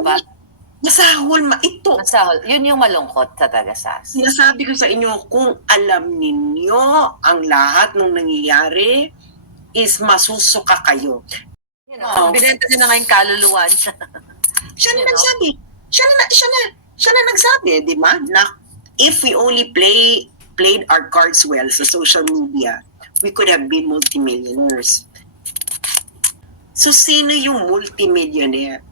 masahol, masahol, ma, ito, Masahol. Yun yung malungkot talaga, Sas. sinasabi ko sa inyo, kung alam ninyo ang lahat ng nangyayari, is masusuka kayo. You know, Oh. binenta niya na nga yung kaluluwan siya. Siya na You know? nagsabi. Siya na, siya na, siya na nagsabi, di ba? Na if we only play played our cards well sa social media, we could have been multimillionaires. So, sino yung multimillionaire?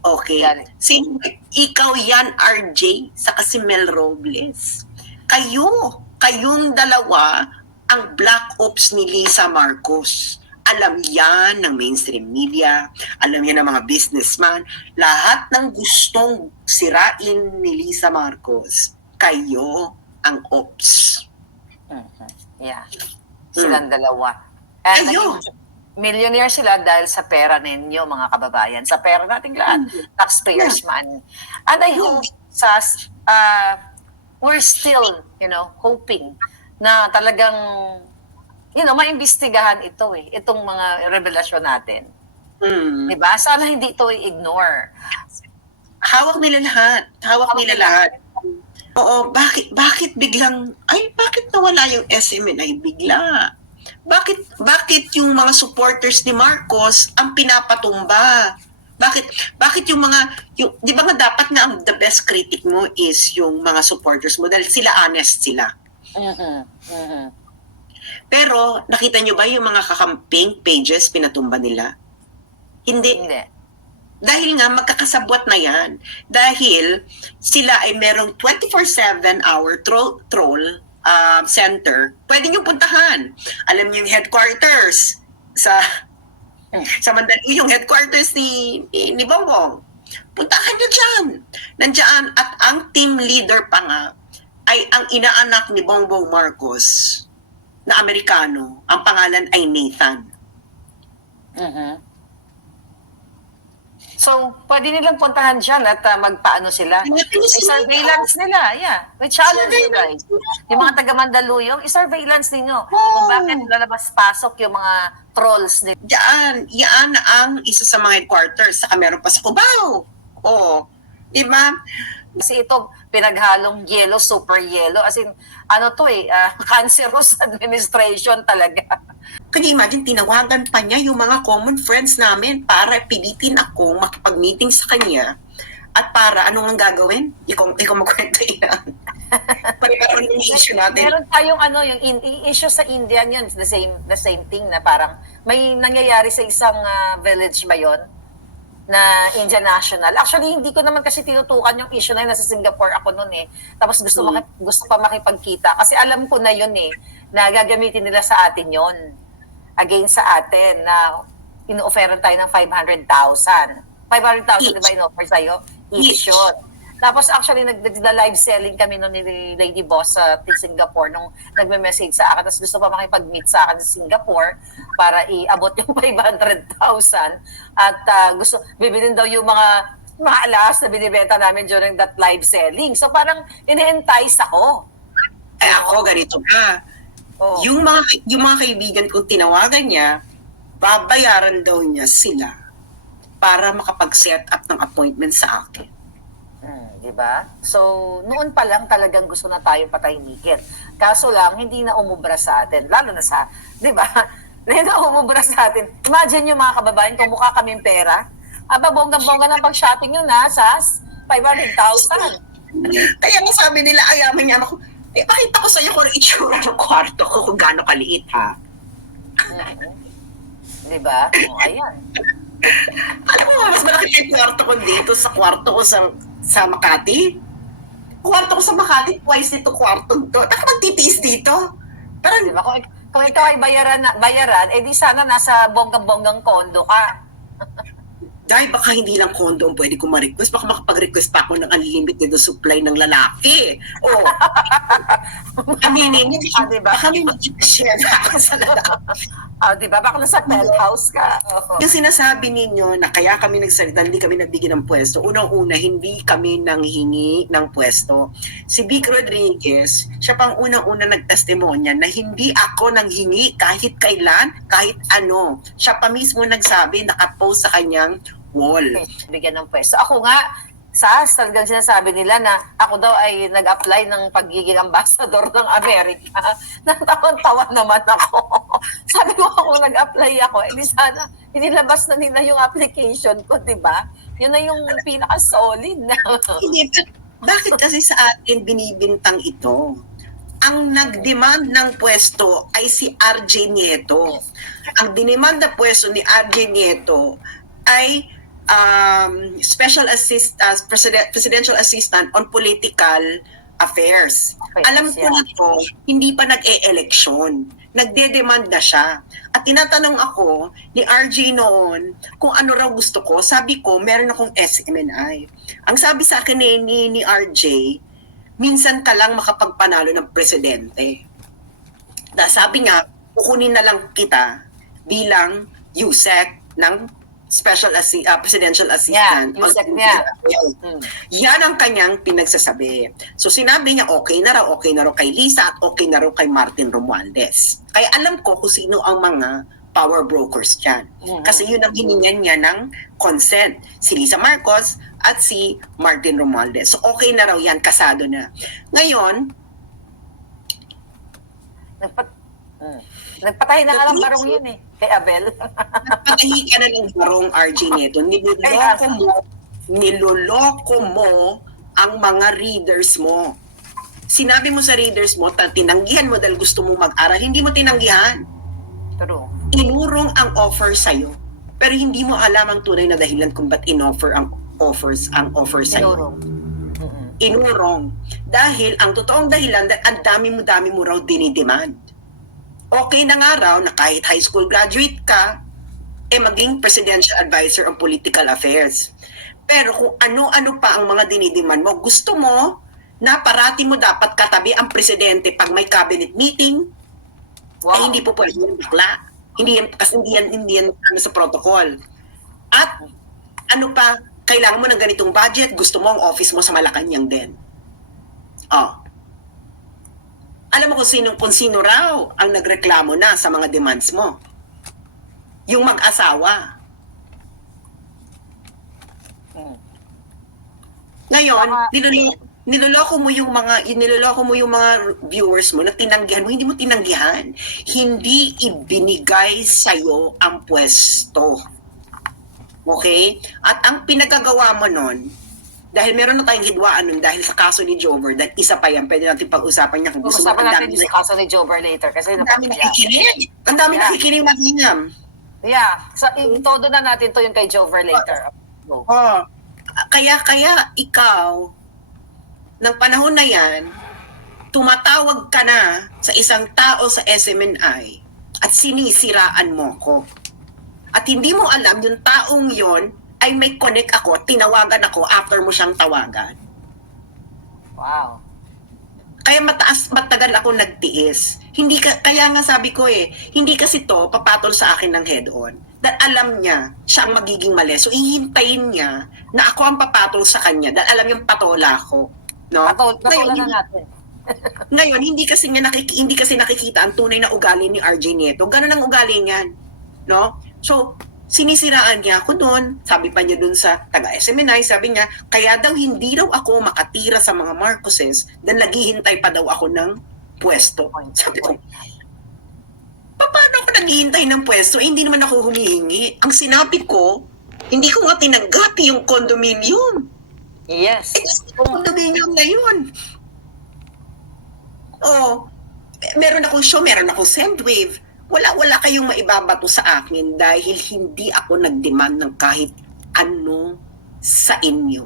Okay. Yan. Sino? Ikaw yan, RJ, sa si Mel Robles. Kayo, kayong dalawa, ang black ops ni Lisa Marcos. Alam yan ng mainstream media, alam yan ng mga businessman, lahat ng gustong sirain ni Lisa Marcos, kayo ang ops. Mhm. Yeah. Silang dalawa. And Ayun. naging millionaire sila dahil sa pera ninyo, mga kababayan. Sa pera nating lahat. Taxpayers money. And I hope, Sas, uh, we're still, you know, hoping na talagang, you know, maimbestigahan ito eh. Itong mga revelasyon natin. Hmm. Diba? Sana hindi ito i-ignore. Hawak nila lahat. Hawak Hawak nila nila. lahat. Oo, bakit bakit biglang ay bakit nawala yung SMNI bigla? Bakit bakit yung mga supporters ni Marcos ang pinapatumba? Bakit bakit yung mga yung 'di ba nga dapat nga ang the best critic mo is yung mga supporters mo dahil sila honest sila. Mhm. Pero nakita nyo ba yung mga kakamping pages pinatumba nila? Hindi. Hindi. Dahil nga magkakasabwat na yan. Dahil sila ay merong 24-7 hour troll, troll uh, center. Pwede nyo puntahan. Alam niyo yung headquarters sa Hmm. sa Mandaluyong, yung headquarters ni, ni, ni Bongbong. Puntahan nyo dyan. Nandyan. At ang team leader pa nga ay ang inaanak ni Bongbong Marcos na Amerikano. Ang pangalan ay Nathan. Mhm. So, pwede nilang puntahan dyan at uh, magpaano sila. May surveillance nila, yeah. May challenge nila. eh. Yung mga taga Mandaluyong, i-surveillance ninyo kung bakit lalabas-pasok yung mga trolls nila. Diyan, yan ang isa sa mga headquarters. Saka meron pa sa Cubao. Oo. Di ba? Kasi ito, pinaghalong yellow, super yellow. As in, ano to eh, ah, cancerous administration talaga. Can you imagine, tinawagan pa niya yung mga common friends namin para pilitin ako makipag-meeting sa kanya. At para, anong ang gagawin? Ikaw, ikaw magkwento yan. Pagkaroon ng issue natin. Meron tayong ano, yung in, issue sa India yun, the same, the same thing na parang may nangyayari sa isang ah, village ba yon na Indian national. Actually, hindi ko naman kasi tinutukan yung issue na yun. Nasa Singapore ako noon eh. Tapos gusto, Hmm. maki- gusto pa makipagkita. Kasi alam ko na yun eh, na gagamitin nila sa atin yon against sa atin na ino-offeran tayo ng 500,000. 500,000, di ba, in-offer sa'yo? Each Each. yun. Tapos actually, nag live selling kami noon ni Lady Boss sa Singapore nung nagme-message sa akin. Tapos gusto pa makipag-meet sa akin sa Singapore para iabot yung 500,000. At ah, gusto, bibilin daw yung mga mga alas na binibenta namin during that live selling. So parang ini-entice ako. Ay ako, ganito ka. Oh. Yung mga, yung mga kaibigan kong tinawagan niya, babayaran daw niya sila para makapag-set up ng appointment sa akin. Di ba? So, noon pa lang talagang gusto na tayong patahimikin. Kaso lang, hindi na umubra sa atin. Lalo na sa, di ba? Hindi na umubra sa atin. Imagine yung mga kababayan, kung mukha kaming pera. Aba, bonggang-bongga ng pag-shopping yun, ha? Sas? 500,000. Kaya nga sabi nila, ayaman niya ako, eh, pakita ko sa iyo kung itsura ng kwarto ko, kung gaano kaliit, ha? Mhm. Di ba? O, ayan. Alam mo, mas malaki yung kwarto ko dito sa kwarto ko sa, sa Makati. Kwarto ko sa Makati, twice dito kwarto to. Ako magtitiis dito. Parang, Di ba? Kung, kung ikaw ay bayaran, bayaran, eh di sana nasa bonggang-bonggang kondo ka. dahil baka hindi lang condo ang pwede ko ma-request, baka makapag-request pa ako ng unlimited supply ng lalaki. O, aminin niyo, Ah, di ba? may mag-share na sa lalaki. Ah, di ba? Baka nasa penthouse ka. Oo. Yung sinasabi ninyo na kaya kami nagsalita, hindi kami nagbigay ng pwesto. Unang-una, hindi kami nanghingi ng pwesto. Si Vic Rodriguez, siya pang unang-una nagtestimonya na hindi ako nanghingi kahit kailan, kahit ano. Siya pa mismo nagsabi, nakapost sa kanyang wall. bigyan ng pwesto. Ako nga, sa talagang sinasabi nila na ako daw ay nag-apply ng pagiging ambassador ng Amerika. Natawan-tawa naman ako. Sabi ko ako nag-apply ako, eh sana inilabas na nila yung application ko, di ba? Yun na yung pinaka-solid na. Hindi, bakit kasi sa atin binibintang ito? Ang nag-demand ng pwesto ay si RJ Nieto. Ang dinemand na pwesto ni RJ Nieto ay um, Special Assist, uh, President, Presidential Assistant on Political Affairs. Okay, Alam ko yeah. na to, hindi pa nag-e-election. Nagde-demand na siya. At tinatanong ako ni RJ noon kung ano raw gusto ko. Sabi ko, meron akong SMNI. Ang sabi sa akin ni, ni, ni RJ, minsan ka lang makapagpanalo ng presidente. Da, sabi nga, kukunin na lang kita bilang USEC ng Special Assi- ah, Presidential Assistant. Yeah, USEC niya. Hmm. Yan ang kanyang pinagsasabi. So sinabi niya okay na raw, okay na raw kay Lisa at okay na raw kay Martin Romualdez. Kaya alam ko kung sino ang mga power brokers dyan. Mhm. Kasi yun ang hiningan niya ng consent. Si Lisa Marcos at si Martin Romualdez. So okay na raw yan, kasado na. Ngayon, Nagpat Hmm. Nagpatay na nga lang barong yun eh. Kay Abel. Patahi ka na ng barong RJ Neto. Niloloko mo, niloloko mo ang mga readers mo. Sinabi mo sa readers mo, tinanggihan mo dahil gusto mo mag-aral, hindi mo tinanggihan. True. Inurong ang offer sa'yo. Pero hindi mo alam ang tunay na dahilan kung ba't in-offer ang offers ang offer sa'yo. Sinurong. Mm-mm. Inurong. Dahil ang totoong dahilan, dahil ang dami mo dami mo raw dinidemand. Okay na nga raw na kahit high school graduate ka, eh maging presidential advisor on political affairs. Pero kung ano-ano pa ang mga dinidiman mo, gusto mo na parati mo dapat katabi ang presidente pag may cabinet meeting, Wow. ay hindi po pwede yung bakla. Hindi yan, kasi hindi yan, hindi yan ano, sa protocol. At ano pa, kailangan mo ng ganitong budget, gusto mo ang office mo sa Malacanang din. Oh. Alam mo kung sino, kung sino raw ang nagreklamo na sa mga demands mo. Yung mag-asawa. Mm. Ngayon, nilolo- niloloko mo yung mga niloloko mo yung mga viewers mo na tinanggihan mo, hindi mo tinanggihan. Hindi ibinigay sa ang pwesto. Okay? At ang pinagagawa mo nun, dahil meron na tayong hidwaan nun dahil sa kaso ni Jover, dahil isa pa yan, pwede natin pag-usapan niya kung gusto mo. Usapan Ang natin dami, sa kaso ni Jober later kasi ang dami nakikinig. Ang dami Yeah. nakikinig makinam. yeah. So, itodo na natin to yung kay Jover later. Go. Oh, kaya kaya ikaw ng panahon na 'yan, tumatawag ka na sa isang tao sa SMNI at sinisiraan mo ko. At hindi mo alam yung taong 'yon ay may connect ako, tinawagan ako after mo siyang tawagan. Wow. Kaya mataas, matagal ako nagtiis. Hindi ka, kaya nga sabi ko eh, hindi kasi to papatol sa akin ng head-on. Dahil alam niya, siya ang magiging mali. So, ihintayin niya na ako ang papatol sa kanya dahil alam yung patola ko. No? Patol, Ngayon, na natin. ngayon, hindi kasi niya nakiki, hindi kasi nakikita ang tunay na ugali ni RJ Nieto. Ganun ang ugali niyan. No? So, sinisiraan niya ako doon. Sabi pa niya doon sa taga-SMNI, sabi niya, kaya daw hindi daw ako makatira sa mga Marcoses dahil naghihintay pa daw ako ng pwesto. Sabi ko, "Pa- paano ako naghihintay ng pwesto? Eh, hindi naman ako humihingi. Ang sinabi ko, hindi ko nga tinanggap yung condominium. Yes. Eh, condominium na yun. Oh, meron akong show, meron akong Sendwave. Wala, wala kayong maibabato sa akin dahil hindi ako nag-demand ng kahit ano sa inyo.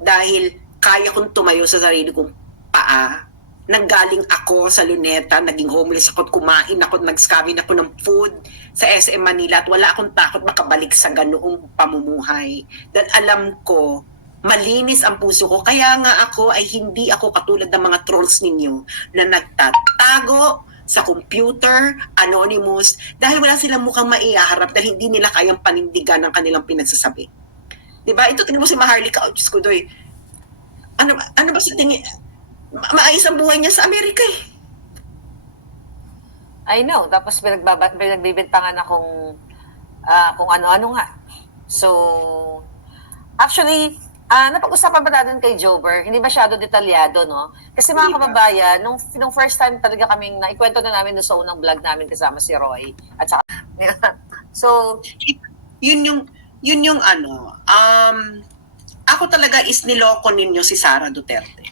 Dahil kaya kong tumayo sa sarili kong paa. Nanggaling ako sa luneta, naging homeless ako, at kumain ako, nag-scamming ako ng food sa SM Manila at wala akong takot makabalik sa ganoong pamumuhay. Dahil alam ko, malinis ang puso ko. Kaya nga ako ay hindi ako katulad ng mga trolls ninyo na nagtatago sa computer, anonymous, dahil wala silang mukhang maiaharap dahil hindi nila kayang panindigan ng kanilang pinagsasabi. Di ba? Ito, tingnan mo si Maharlika, oh, Diyos ko, doy. Ano, ano ba sa tingin? Ma- maayos ang buhay niya sa Amerika eh. I know. Tapos pinagbaba, pinagbibintangan akong ah, kung ano-ano nga. So, actually, ah napag-usapan ba natin kay Jober? Hindi masyado detalyado, no? Kasi mga kababayan, nung, nung first time talaga kaming, naikwento na namin doon sa unang vlog namin kasama si Roy. At saka, so, Yun yung, yun yung ano, um, ako talaga is niloko ninyo si Sara Duterte.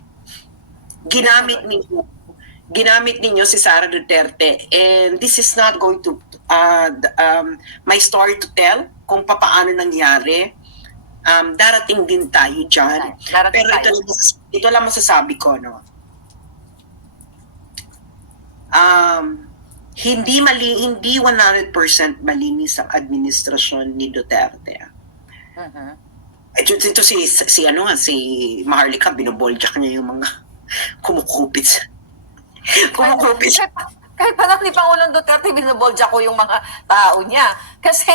Ginamit ninyo, ginamit ninyo si Sara Duterte and this is not going to, uh, um, my story to tell kung papaano nangyari. Um, darating din tayo dyan. darating Pero ito tayo. ito lang masasabi ko, no? Um, hindi mali, hindi 100% malinis ang administrasyon ni Duterte. Mhm. Ito, ito si, si, ano nga, si Maharlika, binoboljak niya yung mga kumukupit. kumukupit. siya. Kahit, kahit parang ni Pangulong Duterte, binobolja ko yung mga tao niya. Kasi,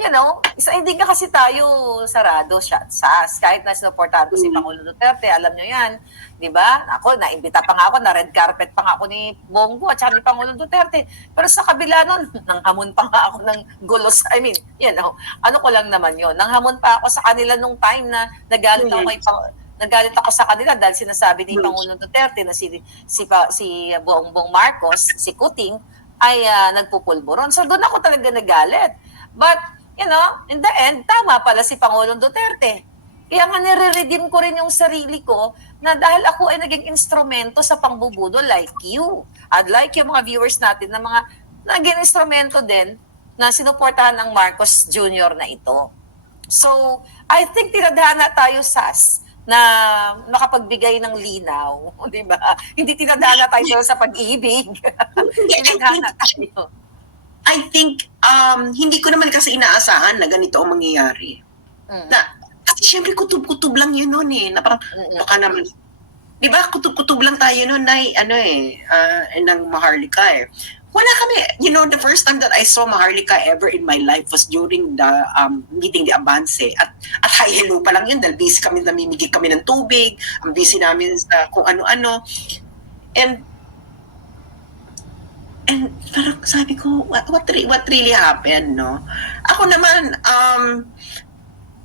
you know, isa, hindi ka kasi tayo sarado siya, SAS. Kahit na sinuportahan ko si Mm. Pangulong Duterte, alam nyo yan. Di ba? Ako, naimbita pa nga ako, na red carpet pa nga ako ni Bongo at saka ni Pangulong Duterte. Pero sa kabila nun, nanghamon pa nga ako ng gulos. I mean, you know, ano ko lang naman yun. Nanghamon pa ako sa kanila nung time na nagalit ako kay nagalit ako sa kanila dahil sinasabi ni. Pangulong Duterte na si si si Bongbong Marcos, si Kuting ay ah, nagpupulburon. So doon ako talaga nagalit. But you know, in the end, tama pala si Pangulong Duterte. Kaya nga nire-redeem ko rin yung sarili ko na dahil ako ay naging instrumento sa pangbubudo like you. I'd like yung mga viewers natin na mga naging instrumento din na sinuportahan ng Marcos Jr. na ito. So, I think tinadhana tayo, SAS, na makapagbigay ng linaw, di ba? Hindi tinadhana tayo sa pag-ibig. tinadhana tayo. I think, um, hindi ko naman kasi inaasahan na ganito ang mangyayari. Mm. Na, kasi syempre kutub-kutub lang yun noon eh. Na parang, Mm-mm. baka naman, di ba, kutub-kutub lang tayo noon na, ano eh, ah, ng Maharlika eh. Wala kami, you know, the first time that I saw Maharlika ever in my life was during the um, meeting the Avance. At, at hi hello pa lang yun dahil busy kami, namimigay kami ng tubig, ang busy namin sa kung ano-ano. And And parang sabi ko, what, what, re- what really happened, no? Ako naman, um,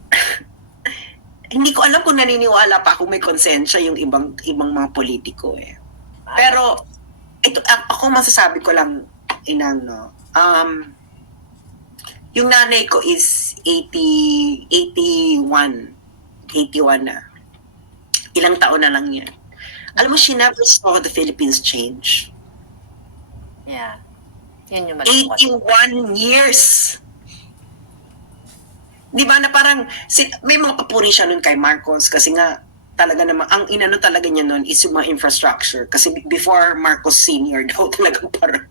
hindi ko alam kung naniniwala pa ako may konsensya yung ibang ibang mga politiko eh. Pero ito ako masasabi ko lang inang no. Um yung nanay ko is 80 81 81 na. Ilang taon na lang yan. Alam mo, she never saw the Philippines change. Yeah. Yun yung malungkot. 81 years. Di ba na parang, si, may mga papuri siya nun kay Marcos kasi nga, talaga naman, ang inano talaga niya nun is yung mga infrastructure. Kasi before Marcos Senior daw talagang parang,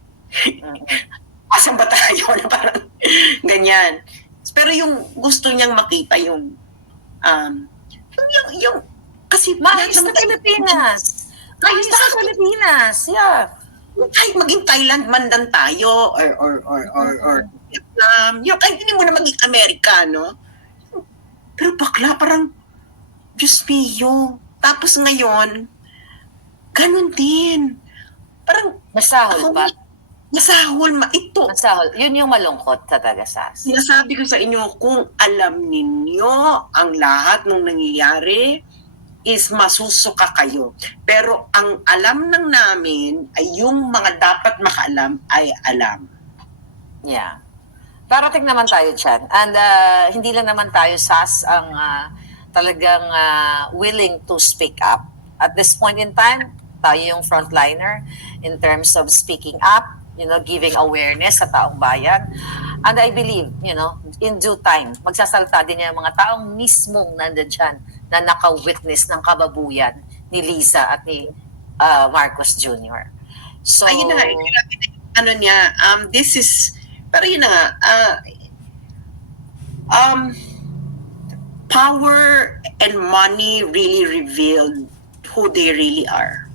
asan ba tayo na parang ganyan. Pero yung gusto niyang makita yung, um, yung, yung, yung kasi Maayos na Pilipinas. Maayos na Pilipinas. Yeah. Kahit maging Thailand man lang tayo or or or or, or Vietnam, yun, kahit hindi mo na maging Amerikano. Pero bakla parang Diyos mio. Tapos ngayon, ganun din. Parang Masahol ako, pa. masahol ma ito. Masahol. Yun yung malungkot sa taga-SAS. Sinasabi ko sa inyo, kung alam ninyo ang lahat ng nangyayari, is masusuka kayo. Pero ang alam ng namin ay yung mga dapat makaalam ay alam. Yeah. Parating naman tayo dyan. And uh, hindi lang naman tayo SAS ang uh, talagang uh, willing to speak up. At this point in time, tayo yung frontliner in terms of speaking up, you know, giving awareness sa taong bayan. And I believe, you know, in due time, magsasalta din yung mga taong mismong nandun dyan na naka-witness ng kababuyan ni Lisa at ni uh, Marcos Jr. So, Ayun na nga, ano niya, um, this is, pero yun na nga, uh, um, power and money really revealed who they really are.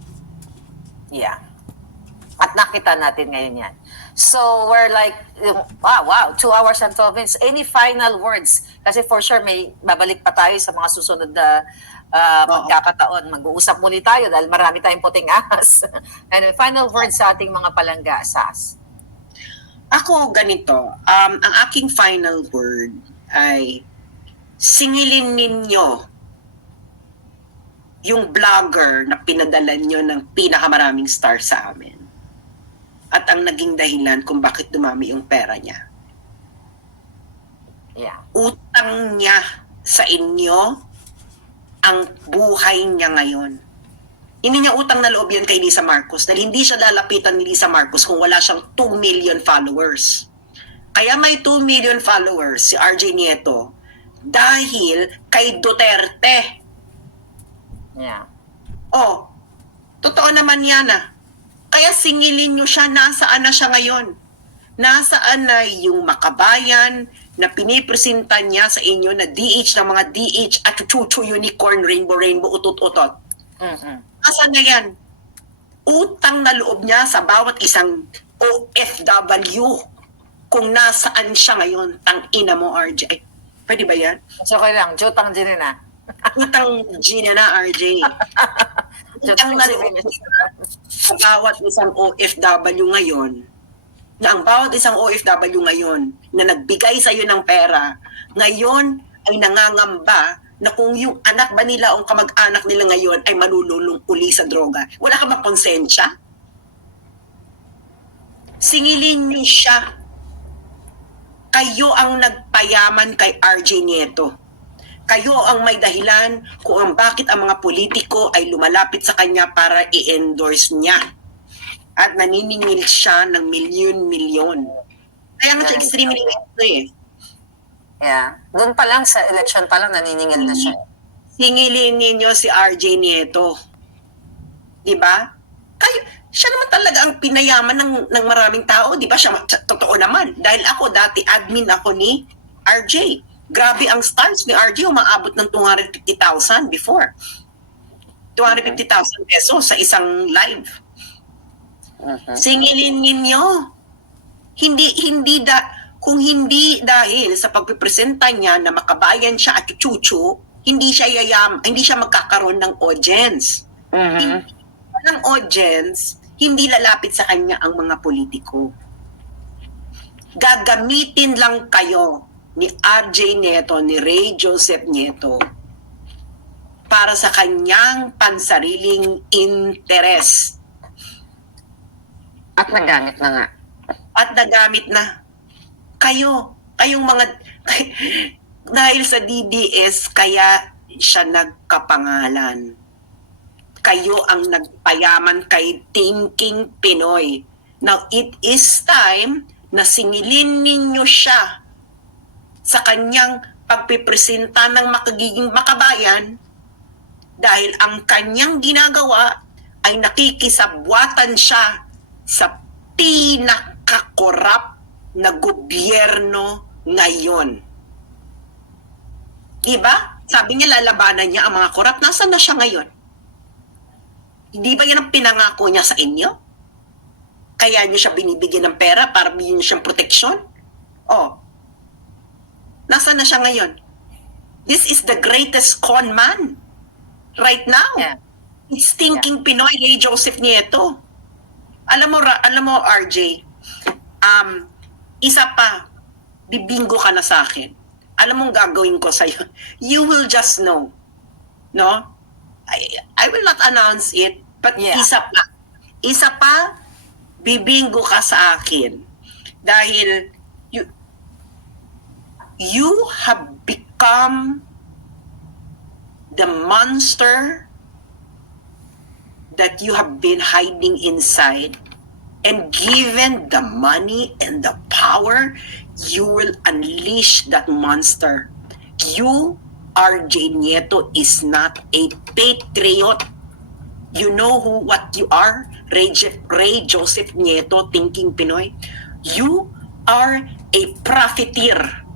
Yeah. At nakita natin ngayon yan. So, we're like, wow, wow, two hours and 12 minutes. Any final words? Kasi for sure, may babalik pa tayo sa mga susunod na uh, magkakataon. Mag-uusap muli tayo dahil marami tayong puting ahas. anyway, final words sa ating mga palangga, SAS. Ako ganito, um, ang aking final word ay singilin ninyo yung vlogger na pinadala nyo ng pinakamaraming star sa amin. At ang naging dahilan kung bakit dumami yung pera niya. Yeah. Utang niya sa inyo ang buhay niya ngayon. Hindi niya utang na loob yun kay Lisa Marcos dahil hindi siya lalapitan ni Lisa Marcos kung wala siyang 2 million followers. Kaya may 2 million followers si RJ Nieto dahil kay Duterte. Yeah. Oh, totoo naman yan ah. Kaya singilin nyo siya, nasaan na siya ngayon? Nasaan na yung makabayan na pinipresenta niya sa inyo na DH ng mga DH at chuchu unicorn rainbow rainbow utot-utot? Mm-mm. Nasaan na yan? Utang na loob niya sa bawat isang OFW kung nasaan siya ngayon. Tang ina mo, RJ. Pwede ba yan? So, okay lang. Jutang din na. Utang Gina na, RJ. Sa bawat isang OFW ngayon, na ang bawat isang OFW ngayon na nagbigay sa iyo ng pera, ngayon ay nangangamba na kung yung anak ba nila o kamag-anak nila ngayon ay malululong uli sa droga. Wala ka ba konsensya? Singilin niyo siya. Kayo ang nagpayaman kay RJ Nieto. Kayo ang may dahilan kung ang bakit ang mga politiko ay lumalapit sa kanya para i-endorse niya. At naniningil siya ng milyon-milyon. Kaya nga siya extremely ito eh. Yeah. Doon pa lang, sa election pa lang, naniningil na siya. Singilin ninyo si RJ Nieto. Di ba? Kayo, siya naman talaga ang pinayaman ng, ng maraming tao. Di ba? Siya- totoo naman. Dahil ako, dati admin ako ni RJ. Grabe ang stars ni RJ. Umaabot ng 250,000 before. 250,000 pesos sa isang live. Mhm. Singilin ninyo. Hindi, hindi da, kung hindi dahil sa pagpipresenta niya na makabayan siya at chuchu, hindi siya yayam, hindi siya magkakaroon ng audience. Mhm. Ng audience, hindi lalapit sa kanya ang mga politiko. Gagamitin lang kayo ni RJ Nieto, ni Ray Joseph Nieto para sa kanyang pansariling interes. At nagamit na nga. at nagamit na kayo, kayong mga dahil sa DDS kaya siya nagkapangalan. Kayo ang nagpayaman kay Thinking Pinoy. Now it is time na singilin ninyo siya sa kanyang pagpipresenta ng makagiging makabayan dahil ang kanyang ginagawa ay nakikisabwatan siya sa pinakakorap na gobyerno ngayon. Diba? Sabi niya lalabanan niya ang mga korap. Nasaan na siya ngayon? Hindi ba yan ang pinangako niya sa inyo? Kaya niyo siya binibigyan ng pera para bigyan niyo siyang proteksyon? Oh. Nasaan na siya ngayon? This is the greatest con man right now. Yeah. It's thinking Pinoy Ray Joseph Nieto. Alam mo, Ra- alam mo, RJ, um, isa pa, bibinggo ka na sa akin. Alam mong gagawin ko sa'yo. You will just know. No? I, I will not announce it, but Yeah. isa pa. Isa pa, bibinggo ka sa akin. Dahil you, have become the monster that you have been hiding inside and given the money and the power, you will unleash that monster. You, RJ Nieto, is not a patriot. You know who what you are? Ray, Ray Joseph Nieto, thinking Pinoy. You are a profiteer.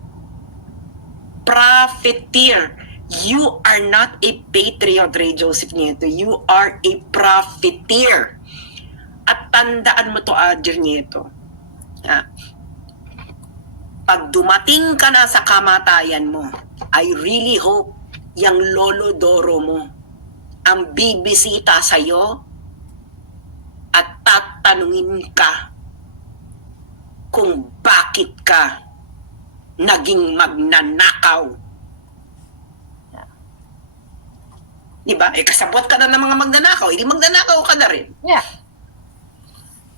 Profiteer. You are not a patriot, Ray Joseph Nieto. You are a profiteer. At tandaan mo to, Adjer Nieto. Ah, pag dumating ka na sa kamatayan mo, I really hope yung lolo doro mo ang bibisita sa'yo at tatanungin ka kung bakit ka naging magnanakaw Di ba? Eh, kasabot ka na ng mga magnanakaw. Hindi magnanakaw ka na rin. Yeah.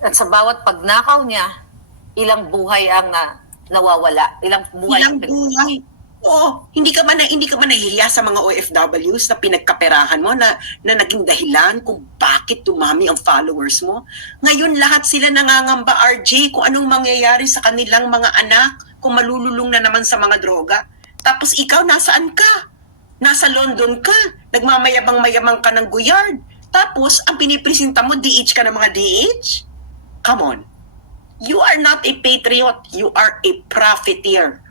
At sa bawat pagnakaw niya, ilang buhay ang na, nawawala. Ilang buhay Ilang buhay. Oo, hindi ka ba na hindi ka ba nahihiya sa mga OFWs na pinagkaperahan mo na na naging dahilan kung bakit dumami ang followers mo? Ngayon lahat sila nangangamba RJ kung anong mangyayari sa kanilang mga anak kung malululong na naman sa mga droga. Tapos ikaw nasaan ka? Nasa London ka. Nagmamayabang-mayabang ka ng guyard. Tapos ang pinipresenta mo DH ka ng mga DH? Come on. You are not a patriot. You are a profiteer.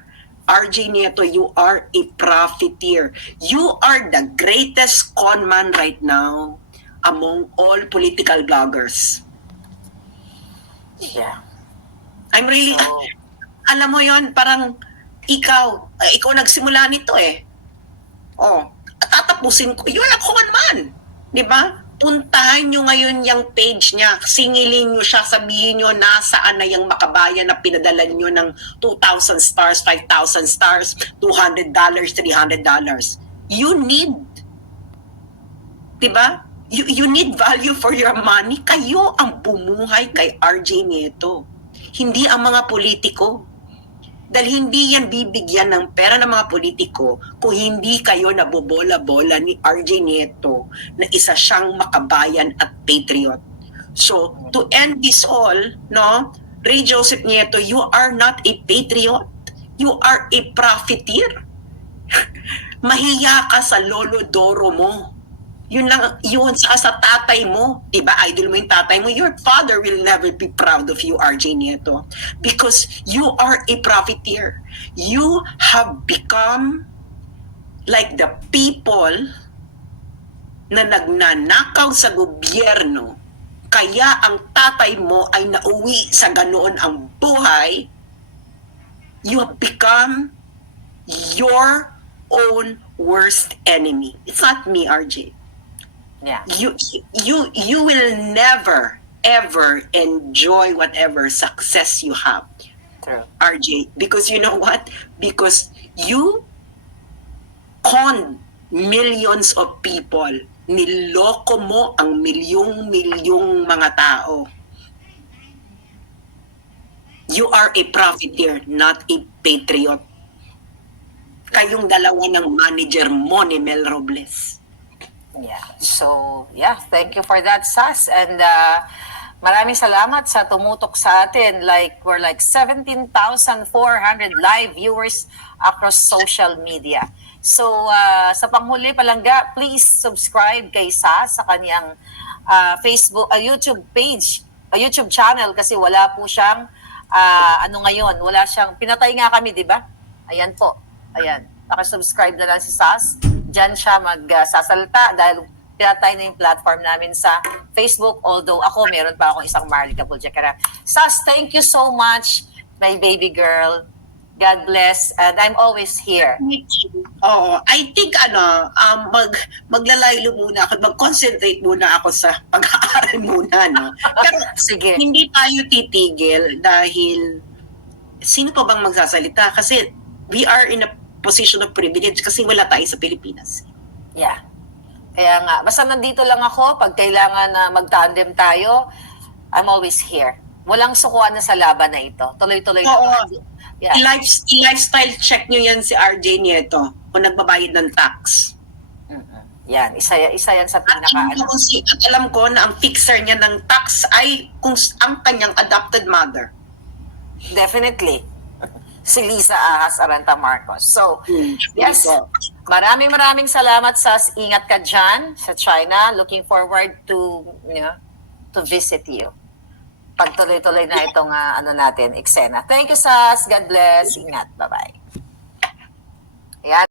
RJ Nieto, you are a profiteer. You are the greatest conman right now among all political bloggers. Yeah. I'm really, So, alam mo yon parang ikaw, eh, ikaw nagsimula nito eh. Oh, tatapusin ko. You're a conman. Di ba? Puntahan nyo ngayon yung page niya. Singilin nyo siya. Sabihin nyo nasaan na yung makabayan na pinadala nyo ng 2,000 stars, 5,000 stars, $200, $300. You need. Di ba? You, you need value for your money. Kayo ang bumuhay kay RJ Nieto. Hindi ang mga politiko. Dahil hindi yan bibigyan ng pera ng mga politiko kung hindi kayo nabobola-bola ni RJ Nieto na isa siyang makabayan at patriot. So, to end this all, no, Ray Joseph Nieto, you are not a patriot. You are a profiteer. Mahiya ka sa lolo Doro mo. Yun lang, yun sa, sa tatay mo. Diba, idol mo yung tatay mo. Your father will never be proud of you, RJ Nieto. Because you are a profiteer. You have become like the people na nagnanakaw sa gobyerno. Kaya ang tatay mo ay nauwi sa ganoon ang buhay. You have become your own worst enemy. It's not me, RJ yeah. you you you will never ever enjoy whatever success you have True. RJ because you know what? Because you con millions of people niloko mo ang milyong-milyong mga tao. You are a profiteer not a patriot. Kayong dalawa ng manager mo ni Mel Robles Yeah. So, yeah, thank you for that, Sas. And uh, maraming salamat sa tumutok sa atin. Like, we're like 17,400 live viewers across social media. So, uh, sa panghuli palangga, please subscribe kay Sas sa kanyang uh, Facebook, uh, YouTube page, uh, YouTube channel kasi wala po siyang, uh, ano ngayon, wala siyang, pinatay nga kami, di ba? Ayan po. Ayan. Pakisubscribe na lang si Sas. Diyan siya magsasalta dahil pinatay na yung platform namin sa Facebook. Although ako, meron pa akong isang Marlica Buljakara. Sas, thank you so much, my baby girl. God bless. And I'm always here. Oo, I think ano, um, mag maglalaylo muna ako, mag-concentrate muna ako sa pag-aaral muna, no. Pero Sige. hindi tayo titigil dahil sino pa bang magsasalita? Kasi we are in a position of privilege kasi wala tayo sa Pilipinas. Yeah. Kaya nga, basta nandito lang ako, pag kailangan na mag-tandem tayo, I'm always here. Walang sukuan na sa laban na ito. Tuloy-tuloy Oo. na. Yeah. I-life- I-lifestyle check nyo yan si RJ Nieto kung nagbabayad ng tax. Mm-mm. Yan, isa, isa yan sa At, pinaka alam ano. ko si, at alam ko na ang fixer niya ng tax ay kung ang kanyang adopted mother. Definitely si Lisa Ahas Aranta Marcos. So, mm, yes, maraming maraming salamat sa ingat ka dyan sa China. Looking forward to, you know, to visit you. Pagtuloy-tuloy na itong uh, ano natin, eksena. Thank you, Sas. God bless. Ingat. Bye-bye. Ayan.